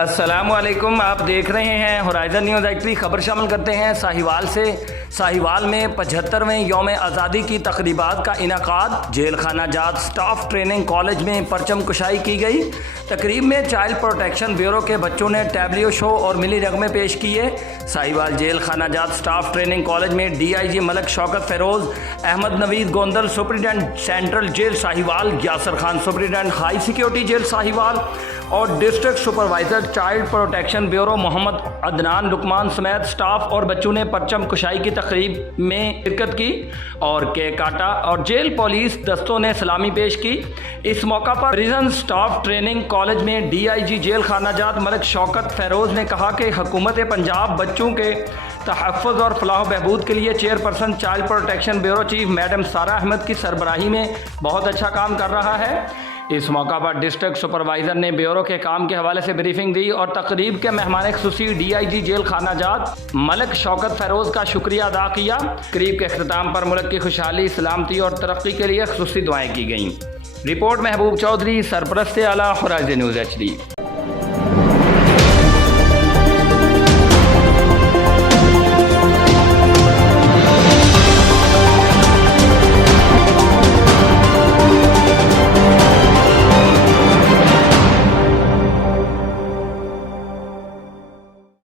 अस्सलामुअलैकुम, आप देख रहे हैं होराइज़न न्यूज़ एक्चुअली। खबर शामिल करते हैं साहिवाल से। साहिवाल में 75वें यौम आज़ादी की तकरीबात का इनेकाद। जेल खाना जात स्टाफ ट्रेनिंग कॉलेज में परचम कुशाई की गई। तकरीब में चाइल्ड प्रोटेक्शन ब्यूरो के बच्चों ने टैबलियो शो और मिली नगमे पेश किए। साहिवाल जेल खाना जात स्टाफ ट्रेनिंग कॉलेज में DIG Malik Shaukat Feroz, Ahmad Naveed Gondal superintendent central jail Sahiwal, Yasir Khan superintendent high security jail Sahiwal और district supervisor child protection bureau Mohammad Adnan Luqman समेत स्टाफ और बच्चों ने परचम कुशाई की तकरीब में शिरकत की और केक काटा और जेल पुलिस दस्तों ने सलामी पेश की। इस मौका पर प्रिजन स्टाफ ट्रेनिंग कॉलेज में DIG जेल खाना जात मलक शौकत फ़ेरोज़ ने कहा कि हुकूमत पंजाब बच्चों के तहफ़्फ़ुज़ और फलाह बहबूद के लिए chairperson child protection bureau chief madam सारा अहमद की सरबराही में बहुत अच्छा काम कर रहा है। इस मौका पर डिस्ट्रिक्ट सुपरवाइज़र ने ब्यूरो के काम के हवाले से ब्रीफिंग दी और तकरीब के मेहमान खुसूसी DIG जेल खाना जात मलक शौकत फ़ेरोज़ का शुक्रिया अदा किया। तकरीब के अख्ताम पर मुल्क की खुशहाली, सलामती और तरक्की के लिए खुसूसी दुआएँ की गईं। रिपोर्ट महबूब चौधरी, सरपरस्त आला, होराइज़न न्यूज़ HD।